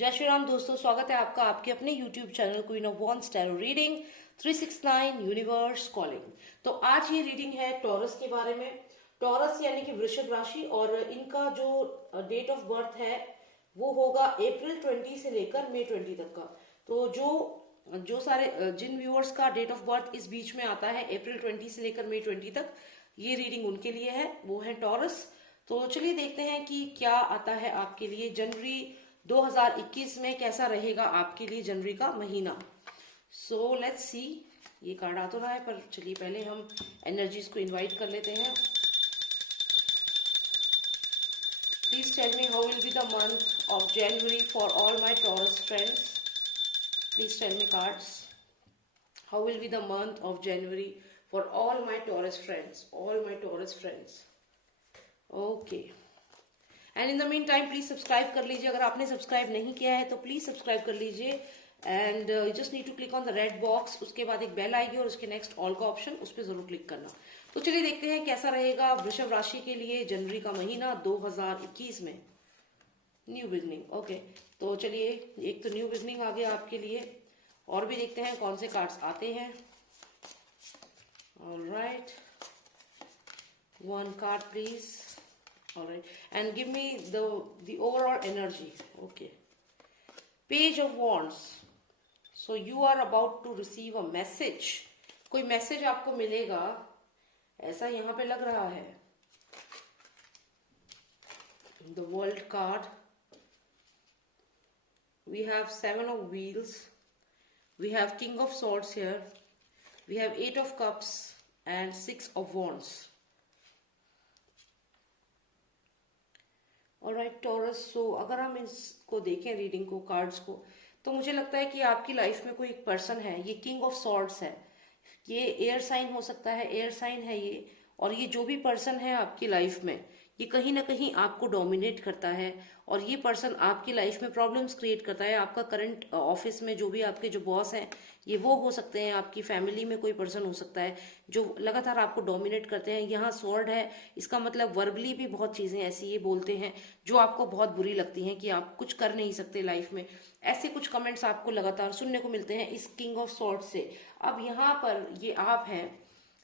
जय श्री राम दोस्तों, स्वागत है आपका आपके अपने YouTube channel queen of wands tarot reading 369 universe calling. तो आज ये रीडिंग है टॉरस के बारे में। टॉरस यानी कि वृषभ राशि, और इनका जो डेट ऑफ बर्थ है वो होगा अप्रैल 20 से लेकर मई 20 तक का। तो जो सारे जिन व्यूअर्स का डेट ऑफ बर्थ इस बीच में आता है अप्रैल 20 से लेकर मई 20 तक, ये रीडिंग उनके लिए है, वो है टॉरस। तो चलिए देखते हैं कि क्या आता है आपके लिए जनवरी 2021 में, कैसा रहेगा आपके लिए जनवरी का महीना। So let's see. ये कार्ड आ तो रहा है, पर चलिए पहले हम एनर्जीज को इनवाइट कर लेते हैं। Please tell me how will be the month of January for all my Taurus friends. Please tell me cards, how will be the month of January for all my Taurus friends, all my Taurus friends. Okay, and in the meantime please subscribe कर लीजिए। अगर आपने subscribe नहीं किया है तो please subscribe कर लीजिए। And you just need to click on the red box, उसके बाद एक बेल आएगी और उसके नेक्स्ट ऑल का ऑप्शन, उस पर जरूर क्लिक करना। तो चलिए देखते हैं कैसा रहेगा वृषभ राशि के लिए जनवरी का महीना 2021 में। New beginning, okay. तो चलिए, एक तो न्यू बिगनिंग आ गया आपके लिए, और भी देखते हैं कौन से कार्ड्स आते हैं। Alright, one card please. All right, and give me the overall energy. Okay, Page of Wands. So you are about to receive a message. कोई मैसेज आपको मिलेगा, ऐसा यहाँ पे लग रहा है। The World card. We have Seven of Wheels. We have King of Swords here. We have Eight of Cups and Six of Wands. Alright Taurus, so अगर हम इसको देखें रीडिंग को, कार्ड्स को, तो मुझे लगता है कि आपकी लाइफ में कोई एक पर्सन है। ये किंग ऑफ सॉर्ड्स है, ये एयर साइन हो सकता है, एयर साइन है ये। और ये जो भी पर्सन है आपकी लाइफ में, ये कहीं ना कहीं आपको डोमिनेट करता है, और ये पर्सन आपकी लाइफ में प्रॉब्लम्स क्रिएट करता है। आपका करंट ऑफिस में जो भी आपके जो बॉस हैं, ये वो हो सकते हैं, आपकी फैमिली में कोई पर्सन हो सकता है जो लगातार आपको डोमिनेट करते हैं। यहाँ स्वॉर्ड है, इसका मतलब वर्बली भी बहुत चीजें ऐसी ये बोलते हैं जो आपको बहुत बुरी लगती हैं, कि आप कुछ कर नहीं सकते लाइफ में। ऐसे कुछ कमेंट्स आपको लगातार सुनने को मिलते हैं इस किंग ऑफ सॉर्ड से। अब यहाँ पर ये आप हैं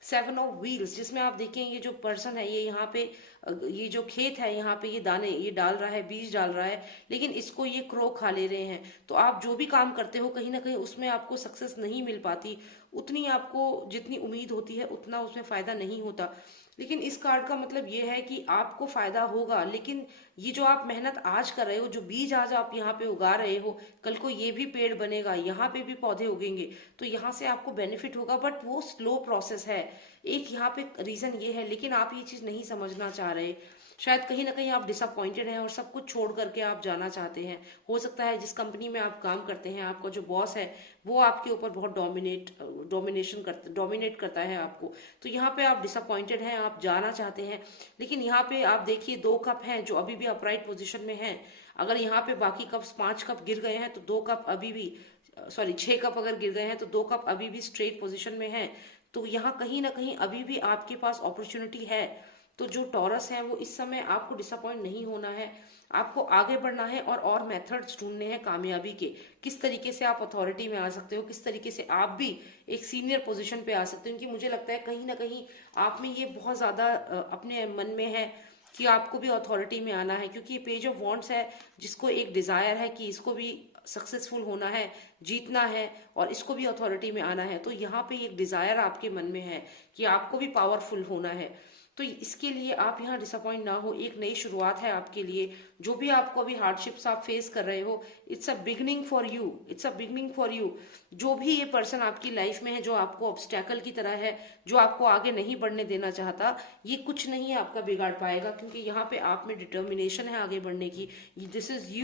सेवन ऑफ व्हील्स, जिसमें आप देखें ये जो पर्सन है, ये यहाँ पे ये जो खेत है, यहाँ पे ये दाने ये डाल रहा है, बीज डाल रहा है, लेकिन इसको ये क्रो खा ले रहे हैं। तो आप जो भी काम करते हो, कहीं ना कहीं उसमें आपको सक्सेस नहीं मिल पाती, उतनी आपको जितनी उम्मीद होती है उतना उसमें फायदा नहीं होता। लेकिन इस कार्ड का मतलब ये है कि आपको फायदा होगा, लेकिन ये जो आप मेहनत आज कर रहे हो, जो बीज आज आप यहाँ पे उगा रहे हो, कल को ये भी पेड़ बनेगा, यहाँ पे भी पौधे उगेंगे, तो यहाँ से आपको बेनिफिट होगा। बट वो स्लो प्रोसेस है, एक यहाँ पे रीजन ये है, लेकिन आप ये चीज नहीं समझना चाह रहे। शायद कहीं ना कहीं आप डिसअपॉइंटेड हैं और सब कुछ छोड़ करके आप जाना चाहते हैं। हो सकता है जिस कंपनी में आप काम करते हैं, आपका जो बॉस है वो आपके ऊपर बहुत डोमिनेट करता है आपको। तो यहाँ पे आप डिसअपॉइंटेड हैं, आप जाना चाहते हैं। लेकिन यहाँ पे आप देखिए 2 कप हैं जो अभी भी अपराइट पोजिशन में हैं। अगर यहाँ पे बाकी कप्स 5 कप गिर गए हैं तो 2 कप अभी भी, सॉरी 6 कप अगर गिर गए हैं तो 2 कप अभी भी स्ट्रेट पोजिशन में है। तो यहाँ कहीं ना कहीं अभी भी आपके पास अपॉर्चुनिटी है। तो जो टॉरस है वो इस समय आपको डिसअपॉइंट नहीं होना है, आपको आगे बढ़ना है और मेथड्स ढूंढने हैं कामयाबी के। किस तरीके से आप अथॉरिटी में आ सकते हो, किस तरीके से आप भी एक सीनियर पोजीशन पे आ सकते हो। क्योंकि मुझे लगता है कहीं ना कहीं आप में ये बहुत ज्यादा अपने मन में है कि आपको भी अथॉरिटी में आना है। क्योंकि ये पेज ऑफ वॉन्ड्स है, जिसको एक डिजायर है कि इसको भी सक्सेसफुल होना है, जीतना है, और इसको भी अथॉरिटी में आना है। तो यहाँ पे एक डिजायर आपके मन में है कि आपको भी पावरफुल होना है। तो इसके लिए आप यहाँ डिसअपॉइंट ना हो, एक नई शुरुआत है आपके लिए। जो भी आपको अभी हार्डशिप्स आप फेस कर रहे हो, it's a beginning for you, it's a beginning for you. जो भी ये पर्सन आपकी लाइफ में है जो आपको ऑब्स्टैकल की तरह है, जो आपको आगे नहीं बढ़ने देना चाहता, ये कुछ नहीं आपका बिगाड़ पाएगा। क्योंकि यहाँ पे आप में डिटर्मिनेशन है आगे बढ़ने की। This is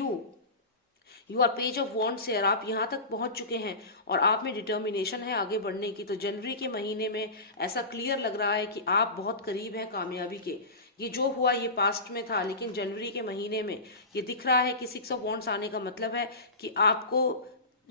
your page of wands है, आप यहाँ तक पहुंच चुके हैं और आप में डिटर्मिनेशन है आगे बढ़ने की। तो जनवरी के महीने में ऐसा क्लियर लग रहा है कि आप बहुत करीब हैं कामयाबी के। ये जो हुआ ये पास्ट में था, लेकिन जनवरी के महीने में ये दिख रहा है कि 6 ऑफ वॉन्ड्स आने का मतलब है कि आपको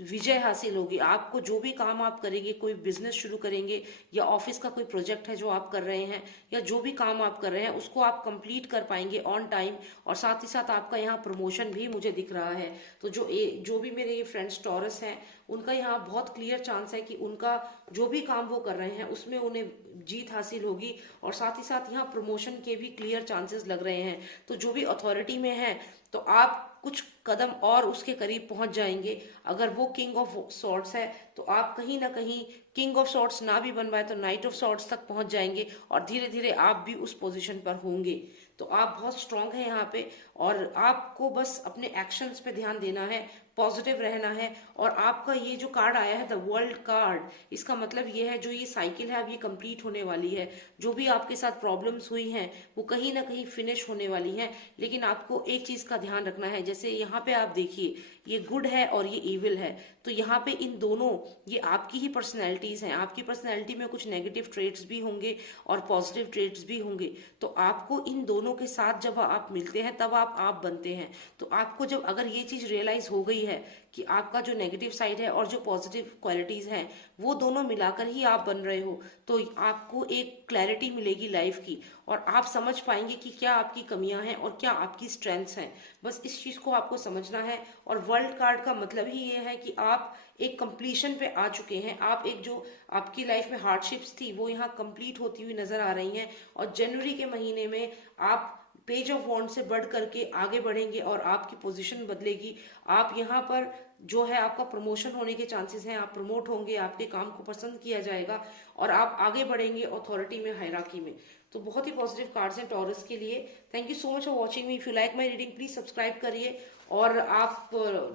विजय हासिल होगी। आपको जो भी काम आप करेंगे, कोई बिजनेस शुरू करेंगे या ऑफिस का कोई प्रोजेक्ट है जो आप कर रहे हैं या जो भी काम आप कर रहे हैं उसको आप कंप्लीट कर पाएंगे ऑन टाइम, और साथ ही साथ आपका यहाँ प्रमोशन भी मुझे दिख रहा है। तो जो भी मेरे ये फ्रेंड्स टॉरस हैं उनका यहाँ बहुत क्लियर चांस है कि उनका जो भी काम वो कर रहे हैं उसमें उन्हें जीत हासिल होगी, और साथ ही साथ यहाँ प्रमोशन के भी क्लियर चांसेस लग रहे हैं। तो जो भी अथॉरिटी में है तो आप कुछ कदम और उसके करीब पहुंच जाएंगे। अगर वो किंग ऑफ सॉर्ड्स है तो आप कहीं ना कहीं किंग ऑफ सॉर्ड्स ना भी बन पाए तो नाइट ऑफ सॉर्ड्स तक पहुंच जाएंगे, और धीरे धीरे आप भी उस पोजीशन पर होंगे। तो आप बहुत स्ट्रांग हैं यहाँ पे, और आपको बस अपने एक्शंस पे ध्यान देना है, पॉजिटिव रहना है। और आपका ये जो कार्ड आया है द वर्ल्ड कार्ड, इसका मतलब ये है जो ये साइकिल है अब ये कंप्लीट होने वाली है। जो भी आपके साथ प्रॉब्लम्स हुई हैं वो कहीं ना कहीं फिनिश होने वाली हैं। लेकिन आपको एक चीज का ध्यान रखना है, जैसे यहाँ पे आप देखिए ये गुड है और ये इविल है, तो यहाँ पे इन दोनों ये आपकी ही पर्सनैलिटीज हैं। आपकी पर्सनैलिटी में कुछ नेगेटिव ट्रेट्स भी होंगे और पॉजिटिव ट्रेट्स भी होंगे। तो आपको इन दोनों के साथ जब आप मिलते हैं तब आप बनते हैं। तो आपको जब अगर ये चीज रियलाइज हो गई है कि आपका जो नेगेटिव साइड है और जो पॉजिटिव क्वालिटीज हैं वो दोनों मिलाकर ही आप बन रहे हो, तो आपको एक क्लैरिटी मिलेगी लाइफ की, और आप समझ पाएंगे कि क्या आपकी कमियां हैं और क्या आपकी स्ट्रेंथ्स हैं। बस इस चीज को आपको समझना है। और वर्ल्ड कार्ड का मतलब ही ये है कि आप एक कंप्लीशन पे आ चुके हैं। आप एक जो आपकी लाइफ में हार्डशिप्स थी वो यहाँ कंप्लीट होती हुई नजर आ रही हैं, और जनवरी के महीने में आप पेज ऑफ वॉन्ड से बढ़ करके आगे बढ़ेंगे और आपकी पोजीशन बदलेगी। आप यहाँ पर जो है आपका प्रमोशन होने के चांसेस हैं, आप प्रमोट होंगे, आपके काम को पसंद किया जाएगा और आप आगे बढ़ेंगे अथॉरिटी में, हायरार्की में। तो बहुत ही पॉजिटिव कार्ड्स हैं टॉरस के लिए। Thank you so much for watching me. If you like my reading please subscribe करिए, और आप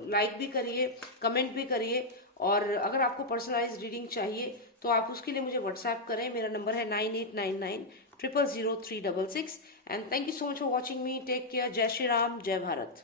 लाइक भी करिए, कमेंट भी करिए। और अगर आपको पर्सनलाइज रीडिंग चाहिए तो आप उसके लिए मुझे व्हाट्सएप करें। मेरा नंबर है 9899 000 366। And thank you so much for watching me. Take care. जय श्री राम, जय भारत।